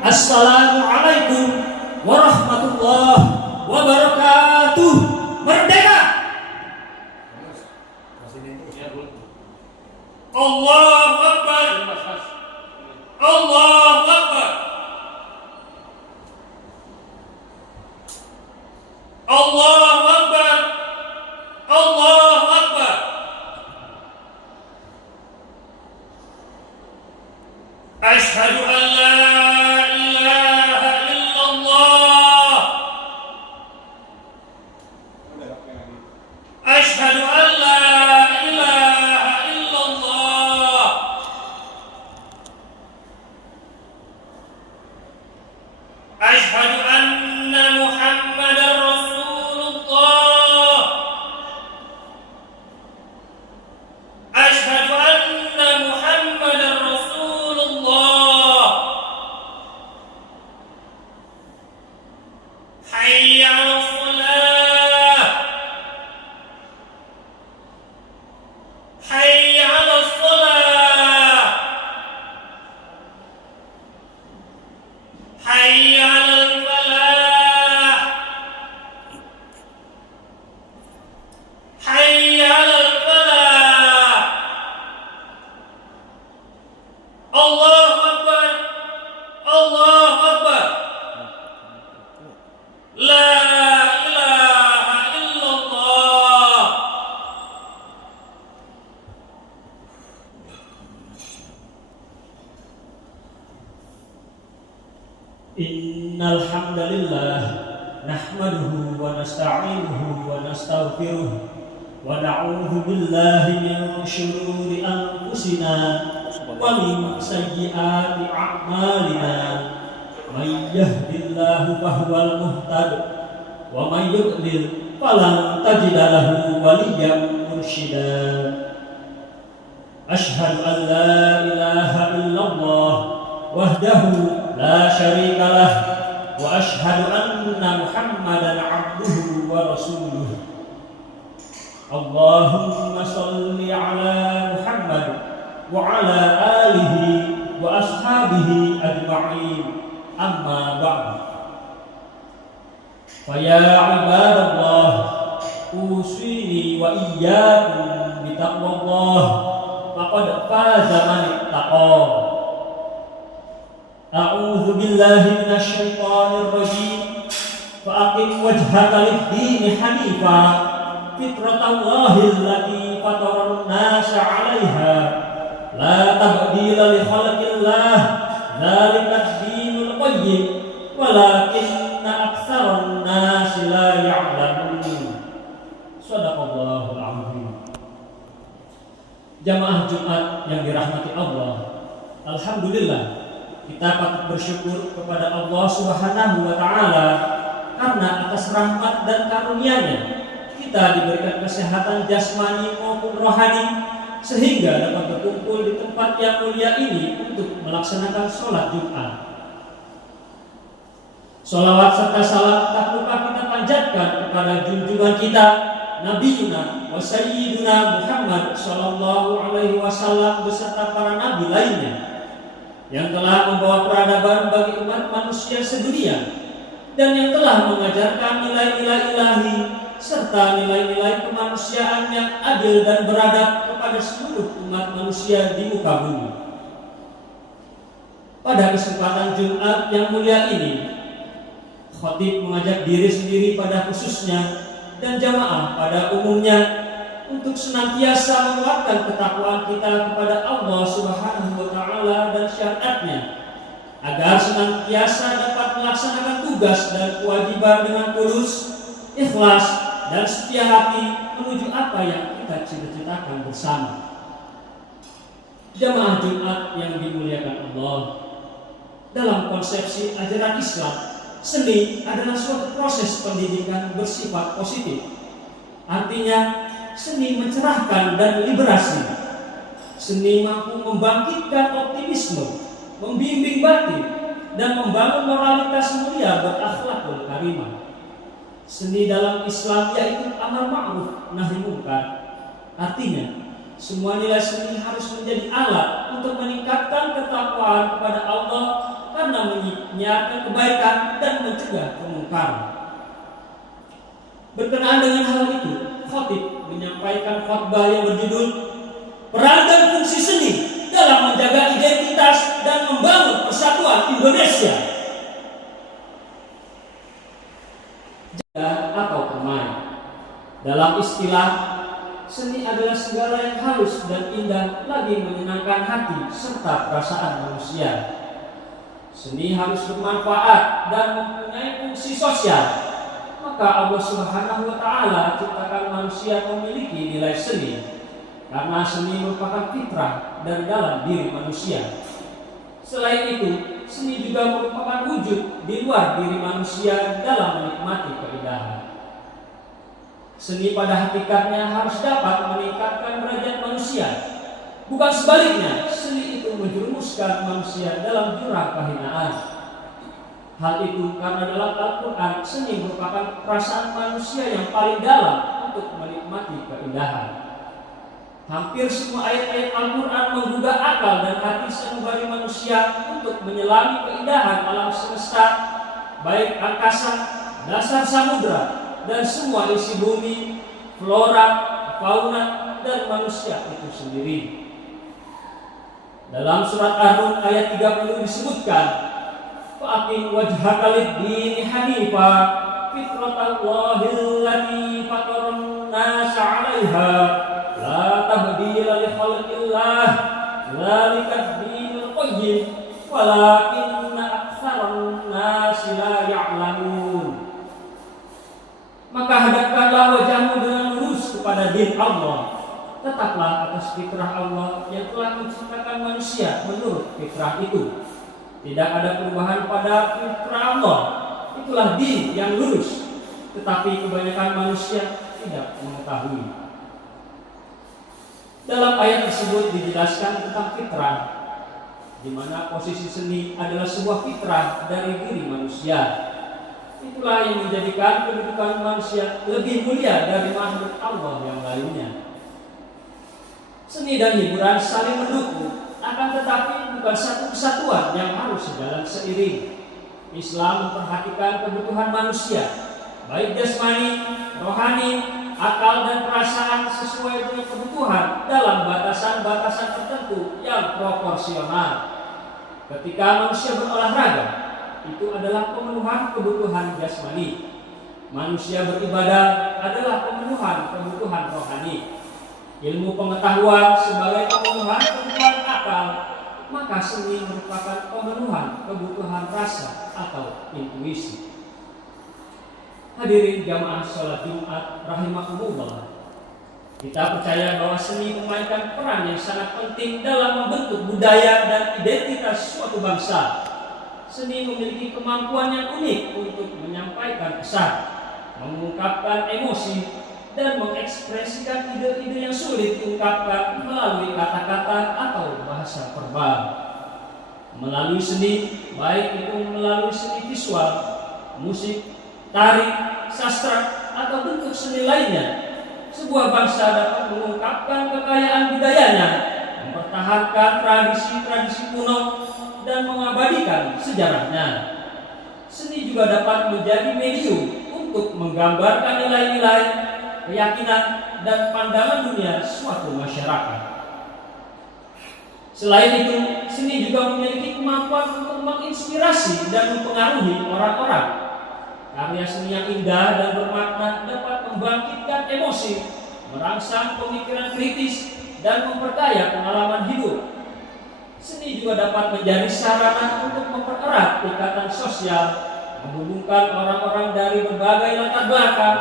Assalamualaikum warahmatullahi wabarakatuh. Merdeka! Allahu Akbar. Allahu Akbar. Allahu Akbar. Allahu Akbar. Asyhadu an la ilaha illallah. Asyhadu an la ilaha illallah. Asyhadu anna Muhammadar Rasulullah. Asyhadu anna Muhammadar Rasulullah. Hayya 'alas shalah. Hayya 'alas shalah. Hayya 'alal falah. Hayya 'alal falah. Allahu Akbar. Allahu Akbar. La ilaha illallah. Innal hamdalillah nahmaduhu wa nasta'inuhu wa nastaghfiruh wa na'udzu billahi min shururi anfusina wa min sayyiati a'malina. May yahdihillahu fahuwal muhtad wa may yudlil falan tajida lahu waliyyan mursyida. Asyhadu an la ilaha illallah wahdahu la syarika lah wa asyhadu anna Muhammadan 'abduhu wa rasuluh. Allahumma shalli ala Muhammad wa ala alihi wa ashabihi ajma'in. Amma ba'du. Fa ya ibadallah, usini wa iyyakum bi taqwallah. Faqad faza man ittaqa. A'udzu billahi minasy syaithanir rajim. Fa aqim wajhaka lid-din hanifa fitratallahi allati fataran nasa 'alaiha la tabdila li khalqillah dzalika ad-dinul qayyim walakinna aktsaran nasi la ya'lamun. Shadaqallahul 'azim. Jamaah Jumat yang dirahmati Allah, alhamdulillah kita patut bersyukur kepada Allah Subhanahu wa taala karena atas rahmat dan karunia-Nya kita diberikan kesehatan jasmani maupun rohani sehingga dapat berkumpul di tempat yang mulia ini untuk melaksanakan sholat Jumat. Sholawat serta salam tak lupa kita panjatkan kepada junjungan kita Nabiyuna wa Sayyiduna Muhammad sallallahu alaihi wasallam beserta para nabi lainnya yang telah membawa peradaban bagi umat manusia sedunia dan yang telah mengajarkan nilai-nilai ilahi serta nilai-nilai kemanusiaan yang adil dan beradab kepada seluruh umat manusia di muka bumi. Pada kesempatan Jumat yang mulia ini, khatib mengajak diri sendiri pada khususnya dan jamaah pada umumnya untuk senantiasa menguatkan ketakwaan kita kepada Allah Subhanahu wa taala dan syariatnya agar senantiasa dapat melaksanakan tugas dan kewajiban dengan tulus, ikhlas dan setia hati menuju apa yang kita cita-citakan bersama. Jamaah Jumat yang dimuliakan Allah, dalam konsepsi ajaran Islam, seni adalah suatu proses pendidikan bersifat positif. Artinya, seni mencerahkan dan liberasi. Seni mampu membangkitkan optimisme, membimbing batin, dan membangun moralitas mulia berakhlakul karimah. Seni dalam Islam yaitu amar ma'ruf nahi munkar. Artinya, semua nilai seni harus menjadi alat untuk meningkatkan ketakwaan kepada Allah menyiarkan kebaikan dan mencegah kemungkaran. Berkenaan dengan hal itu, khatib menyampaikan khotbah yang berjudul Peran dan Fungsi Seni dalam Menjaga Identitas dan Membangun Persatuan Indonesia. Atau permai. Dalam istilah, seni adalah segala yang halus dan indah lagi menyenangkan hati serta perasaan manusia. Seni harus bermanfaat dan mempunyai fungsi sosial. Maka Allah Subhanahu wa Ta'ala ciptakan manusia memiliki nilai seni, karena seni merupakan fitrah dari dalam diri manusia. Selain itu, seni juga merupakan wujud di luar diri manusia dalam menikmati keindahan. Seni pada hakikatnya harus dapat meningkatkan derajat manusia. Bukan sebaliknya, seni itu menjerumuskan manusia dalam jurang kehinaan. Hal itu karena dalam Al-Quran, seni merupakan perasaan manusia yang paling dalam untuk menikmati keindahan. Hampir semua ayat-ayat Al-Quran menggugah akal dan hati sanubari manusia untuk menyelami keindahan alam semesta, baik angkasa, dasar samudra, dan semua isi bumi, flora, fauna, dan manusia itu sendiri. Dalam surat Ar-Rum ayat 30 disebutkan, Fa'aqim wajhaka lid-dini hanifa fitratallahi allati fataran nasa 'alaiha la tabdila li khalqillah dzalika ad-dinul qayyim walakinna aktsaran nasi la ya'lamun. Maka hadapkanlah wajahmu dengan lurus kepada din Allah. Tetaplah atas fitrah Allah yang telah menciptakan manusia menurut fitrah itu. Tidak ada perubahan pada fitrah Allah. Itulah din yang lurus. Tetapi kebanyakan manusia tidak mengetahui. Dalam ayat tersebut dijelaskan tentang fitrah, di mana posisi seni adalah sebuah fitrah dari diri manusia. Itulah yang menjadikan kedudukan manusia lebih mulia dari makhluk Allah yang lainnya. Seni dan hiburan saling mendukung, akan tetapi bukan satu kesatuan yang harus sejalan seiring. Islam memperhatikan kebutuhan manusia, baik jasmani, rohani, akal dan perasaan sesuai dengan kebutuhan dalam batasan-batasan tertentu yang proporsional. Ketika manusia berolahraga, itu adalah pemenuhan kebutuhan jasmani. Manusia beribadah adalah pemenuhan kebutuhan rohani. Ilmu pengetahuan sebagai pemenuhan kebutuhan akal, maka seni merupakan pemenuhan kebutuhan rasa atau intuisi. Hadirin jamaah sholat Jumat rahimakumullah, kita percaya bahwa seni memainkan peran yang sangat penting dalam membentuk budaya dan identitas suatu bangsa. Seni memiliki kemampuan yang unik untuk menyampaikan pesan, mengungkapkan emosi, dan mengekspresikan ide-ide yang sulit diungkapkan melalui kata-kata atau bahasa verbal. Melalui seni, baik itu melalui seni visual, musik, tari, sastra, atau bentuk seni lainnya, sebuah bangsa dapat mengungkapkan kekayaan budayanya, mempertahankan tradisi-tradisi kuno, dan mengabadikan sejarahnya. Seni juga dapat menjadi medium untuk menggambarkan nilai-nilai, keyakinan, dan pandangan dunia suatu masyarakat. Selain itu, seni juga memiliki kemampuan untuk menginspirasi dan mempengaruhi orang-orang. Karya seni yang indah dan bermakna dapat membangkitkan emosi, merangsang pemikiran kritis, dan memperkaya pengalaman hidup. Seni juga dapat menjadi sarana untuk mempererat ikatan sosial, menghubungkan orang-orang dari berbagai latar belakang,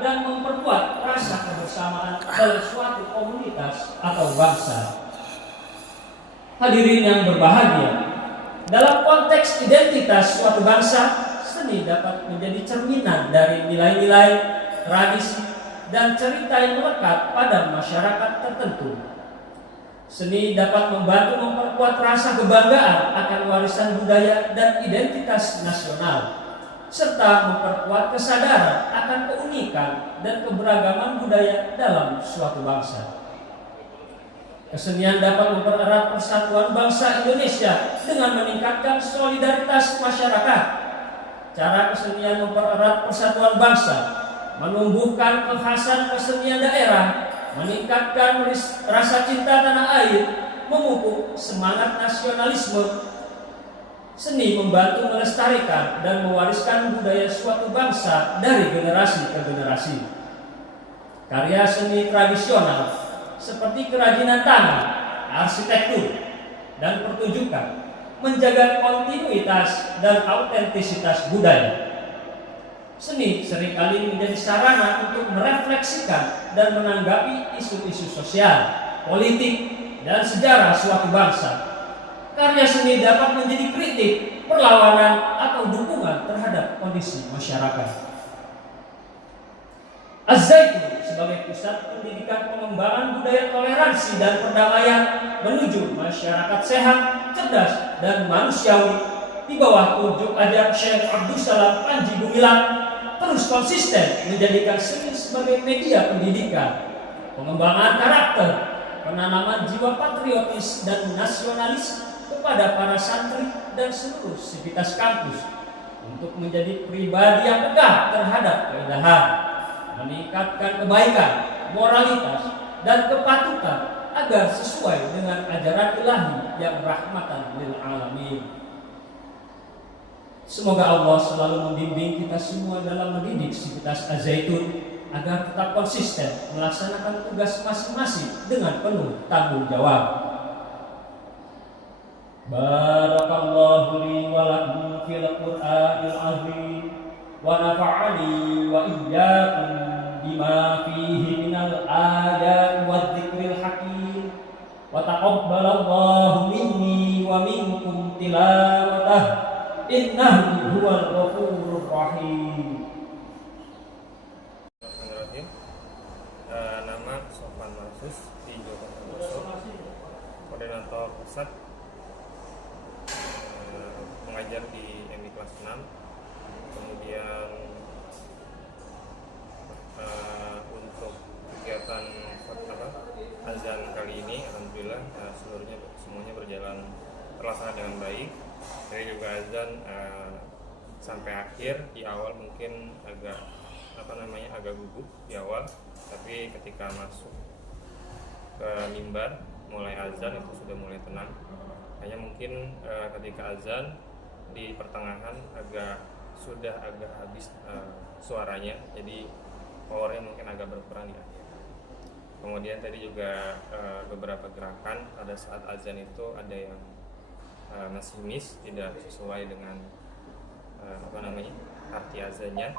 dan memperkuat rasa kebersamaan dalam suatu komunitas atau bangsa. Hadirin yang berbahagia, dalam konteks identitas suatu bangsa, seni dapat menjadi cerminan dari nilai-nilai, tradisi, dan cerita yang melekat pada masyarakat tertentu. Seni dapat membantu memperkuat rasa kebanggaan akan warisan budaya dan identitas nasional, serta memperkuat kesadaran akan keunikan dan keberagaman budaya dalam suatu bangsa. Kesenian dapat mempererat persatuan bangsa Indonesia dengan meningkatkan solidaritas masyarakat. Cara kesenian mempererat persatuan bangsa, menumbuhkan kekhasan kesenian daerah, meningkatkan rasa cinta tanah air, memupuk semangat nasionalisme. Seni membantu melestarikan dan mewariskan budaya suatu bangsa dari generasi ke generasi. Karya seni tradisional seperti kerajinan tangan, arsitektur, dan pertunjukan menjaga kontinuitas dan autentisitas budaya. Seni seringkali menjadi sarana untuk merefleksikan dan menanggapi isu-isu sosial, politik, dan sejarah suatu bangsa. Karya seni dapat menjadi kritik, perlawanan, atau dukungan terhadap kondisi masyarakat. Az-Zaitun sebagai pusat pendidikan pengembangan budaya toleransi dan perdamaian menuju masyarakat sehat, cerdas, dan manusiawi di bawah tunjuk ajar Syekh Abdul Salam Panji Gumilang terus konsisten menjadikan seni sebagai media pendidikan, pengembangan karakter, penanaman jiwa patriotis dan nasionalis kepada para santri dan seluruh sivitas kampus untuk menjadi pribadi yang tegak terhadap keindahan, meningkatkan kebaikan, moralitas, dan kepatutan agar sesuai dengan ajaran ilahi yang rahmatan lil alamin. Semoga Allah selalu membimbing kita semua dalam mendidik sivitas Az-Zaitun agar tetap konsisten melaksanakan tugas masing-masing dengan penuh tanggung jawab. Barakallahu li wa lakum fil Qur'anil azim wa nafa'ani wa iyyakum bima fihi minal ayat wa dzikril hakim wa taqabbalallahu minni wa minkum tilawatah innahu huwal ghafurur rahim. Nama Sofan Marsus di Jokowi, koordinator pusat, mengajar di MI kelas 6. Kemudian untuk kegiatan azan kali ini alhamdulillah semuanya berjalan terlaksana dengan baik. Dari juga azan sampai akhir, di awal mungkin agak gugup di awal, tapi ketika masuk ke mimbar mulai azan itu sudah mulai tenang. Hanya mungkin ketika azan di pertengahan sudah agak habis suaranya, jadi powernya mungkin agak berkurang di akhir. Kemudian tadi juga beberapa gerakan pada saat azan itu ada yang masih miss, tidak sesuai dengan arti azannya.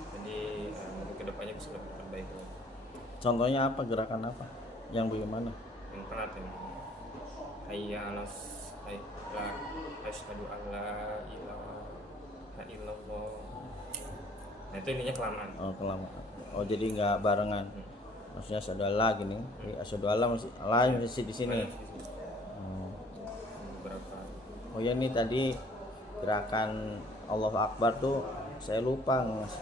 Jadi mungkin kedepannya bisa lebih baik. Contohnya apa, gerakan apa? Yang bagaimana? Yang telat ya. Hayya 'alas asyhadu an la ilaha illallah. Nah itu ininya kelamaan. Oh, kelamaan. Oh, jadi nggak barengan. Maksudnya asyhadu alla gini. Asyhadu alla masih di sini. Beberapa. Oh ya, nih tadi gerakan Allahu Akbar tuh saya lupa, Mas.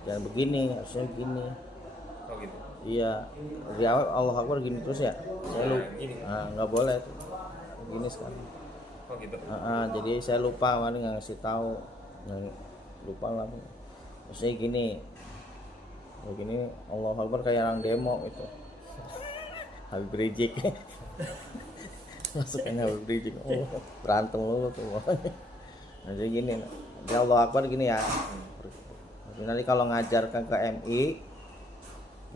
Jangan begini, harusnya begini. Oh gitu. Iya, di awal Allahu Akbar gini terus ya. Saya lupa. Nggak boleh tuh. Begini sekarang. Oh gitu. Jadi saya lupa, kemarin nggak ngasih tahu. Lupa lah. Maksudnya gini. Begini Allahu Akbar kayak orang demo itu. Habib Rizik. Masuknya Habib Rizik. Oh, berantem lu tuh. Nah, jadi gini. Jadi Allahu Akbar gini ya. Nanti kalau ngajarkan ke MI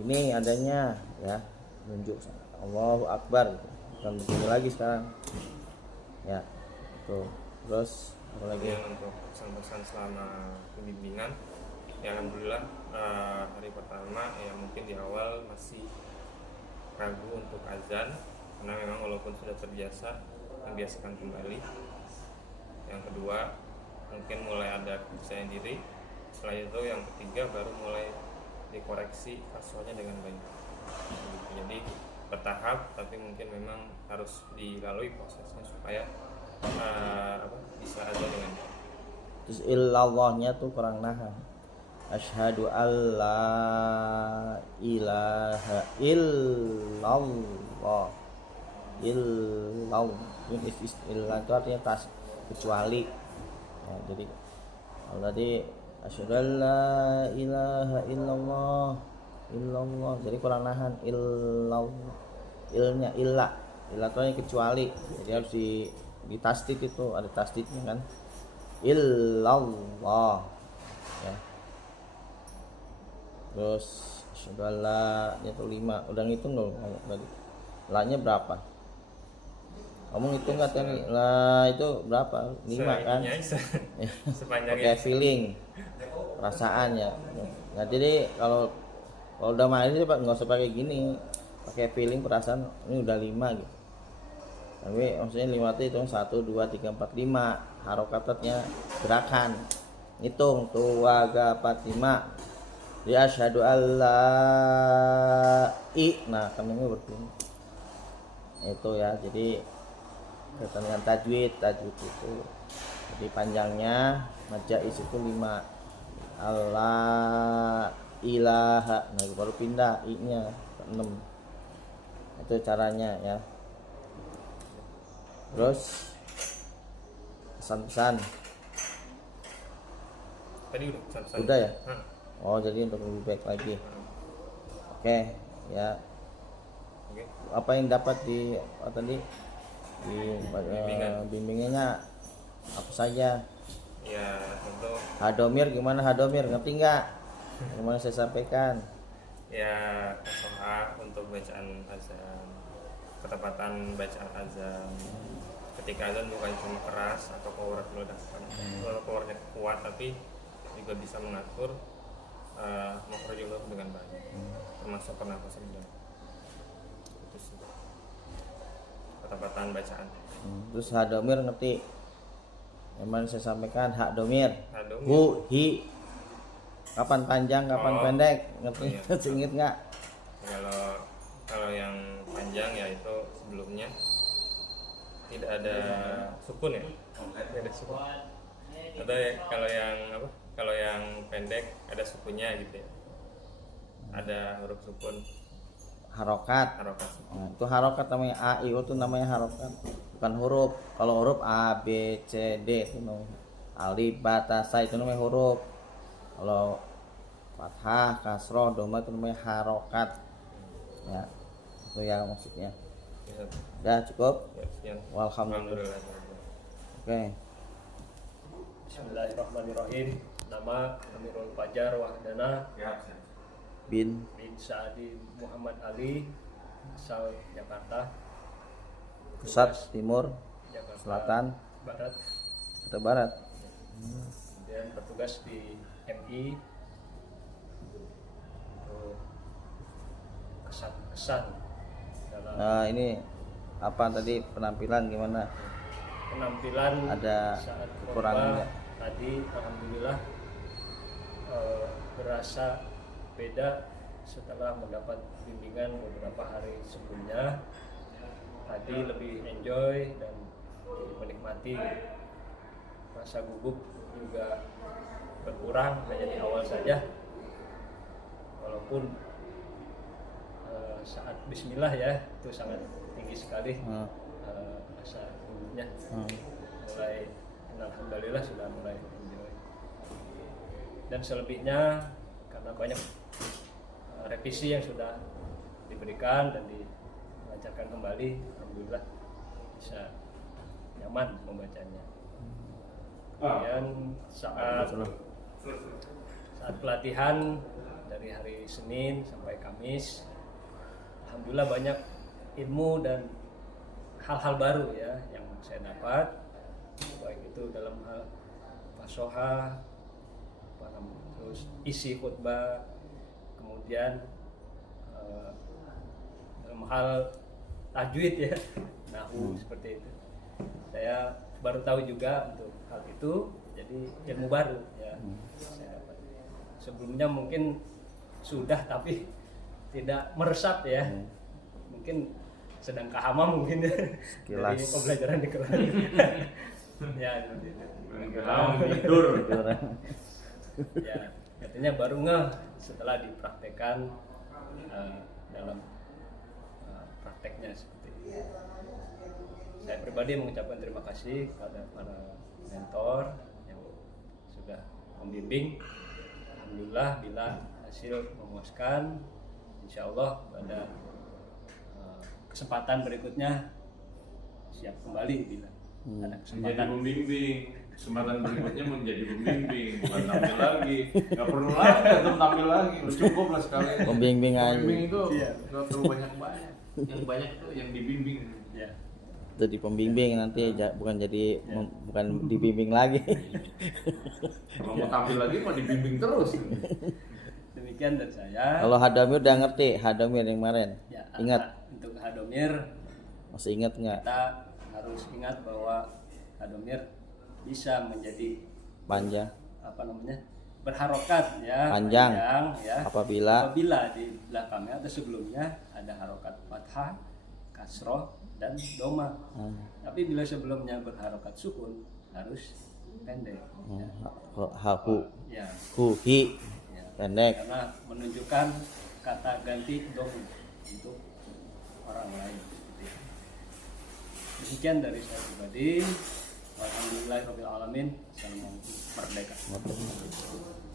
ini adanya ya, nunjuk Allahu Akbar gitu. Bukan begini lagi sekarang ya, tuh. Terus apa lagi? Untuk pesan-pesan selama pembimbingan ya, alhamdulillah hari pertama ya mungkin di awal masih ragu untuk azan, karena memang walaupun sudah terbiasa, membiasakan kembali. Yang kedua mungkin mulai ada kepercayaan diri. Setelah itu yang ketiga baru mulai dikoreksi pasalnya dengan baik. Jadi bertahap, tapi mungkin memang harus dilalui prosesnya supaya bisa ada dengan baik. Terus illallahnya tuh kurang nahan. Asyhadu alla ilaha illallah. illau. Illa itu artinya kecuali. Ya, jadi kalau tadi asyhadu an la ilaha illallah, jadi kurang nahan illallah, ilnya illa itu artinya kecuali, jadi harus ditasdid, itu ada tasdidnya kan, illallah ya. Terus asyhadu an la itu 5, udah ngitung loh tadi la nya berapa, kamu ngitung nggak tadi lah itu berapa, 5 kan? Sepanjang Oke, feeling, perasaan ya. Nah jadi kalau udah main sih pak nggak usah pakai gini, pakai feeling, perasaan, ini udah 5 gitu. Tapi maksudnya 5 itu hitung 1, 2, 3, 4, 5 harokatnya gerakan, hitung tuh 3, 4, 5 di asyhadu alla nah kamu berbunyi itu ya. Jadi kaitan dengan tajwid itu jadi panjangnya majais itu 5, Allah ilaha, nah baru pindah i nya ke 6, itu caranya ya. Terus pesan-pesan tadi udah pesan-pesan. udah ya. Oh jadi untuk lebih baik lagi. Oke ya. Oke. Apa yang dapat di tadi di bimbingannya apa saja? Ya untuk Hadomir gimana, Hadomir ngerti nggak? Gimana saya sampaikan? ya SOA untuk bacaan azan, ketepatan bacaan azan, ketika azan bukan cuma keras atau powernya kuat, tapi juga bisa mengatur makhrajul huruf dengan baik, termasuk pernapasan dan itu sih ketepatan bacaan. Terus Hadomir ngerti? Emang saya sampaikan hak domir, Hadomir. hu, hi, kapan panjang, kapan pendek, ngerti? Iya. Ingat nggak? Kalau yang panjang ya itu sebelumnya tidak ada sukun ya, tidak ada sukun. Atau ya, kalau yang pendek ada sukunnya gitu ya, ada huruf sukun, Harokat. harokat. Nah, itu harokat namanya, a i u itu namanya harokat, bukan huruf. Kalau huruf a b c d itu namanya alif ba ta sa, itu namanya huruf. Kalau fathah, kasroh, doma itu namanya harokat ya. Itu ya maksudnya. Ya cukup. Ya, sekian. Walhamdulillah. Oke. Bismillahirrahmanirrahim. Nama Amirul Fajar Wahdana Bin bin Saadi Muhammad Ali, asal Jakarta. pusat, timur, Jakarta selatan, Barat. atau barat. Kemudian bertugas di MI untuk kesan-kesan dalam Nah ini apa tadi penampilan gimana? penampilan Ada saat kekurangannya? khotbah tadi. Alhamdulillah berasa beda setelah mendapat bimbingan beberapa hari sebelumnya. Tadi lebih enjoy dan menikmati, rasa gugup juga berkurang hanya di awal saja, walaupun saat bismillah ya itu sangat tinggi sekali rasa gugupnya. Mulai alhamdulillah sudah mulai enjoy, dan selebihnya karena banyak revisi yang sudah diberikan dan dilancarkan kembali, alhamdulillah bisa nyaman membacanya. Kemudian saat pelatihan dari hari Senin sampai Kamis, alhamdulillah banyak ilmu dan hal-hal baru ya yang saya dapat, baik itu dalam hal fasoha, terus isi khutbah, kemudian dalam hal tajwid ya, nahwu seperti itu. Saya baru tahu juga untuk hal itu, jadi ilmu baru ya saya dapat. Sebelumnya mungkin sudah tapi tidak meresap ya, mungkin sedang kehamam mungkin dari pembelajaran di kelas. Ya seperti itu. Tidur. Ya katanya baru ngeh setelah dipraktekkan dalam prakteknya seperti itu. Saya pribadi mengucapkan terima kasih kepada para mentor yang sudah membimbing. Alhamdulillah bila hasil memuaskan, insya Allah pada kesempatan berikutnya siap kembali bila ada Menjadi kesempatan. pembimbing, kesempatan berikutnya menjadi pembimbing, bukan tampil lagi. Nggak perlu lagi tetap tampil lagi, udah cukup lah sekali. Pembimbing aja. Pembimbing itu Iya. nggak perlu banyak-banyak. Yang banyak itu yang dibimbing. Ya. Jadi pembimbing nanti bukan jadi bukan dibimbing lagi. Kalau mau tampil lagi mau dibimbing terus. Demikian dari saya. Kalau Hadomir udah ngerti, Hadomir yang kemarin. Ya, Ingat, untuk Hadomir masih ingat nggak? kita harus ingat bahwa Hadomir bisa menjadi Panjang. apa namanya berharokat ya Panjang. ya Apabila di belakangnya atau sebelumnya ada harokat fathah, kasroh dan doma. Tapi bila sebelumnya berharokat sukun harus pendek. Ya. hahu, Ya, hu, hi, ya. pendek. Karena menunjukkan kata ganti dom untuk orang lain. Demikian dari saya pribadi. Alhamdulillahirabbil alamin. Assalamualaikum warahmatullahi wabarakatuh.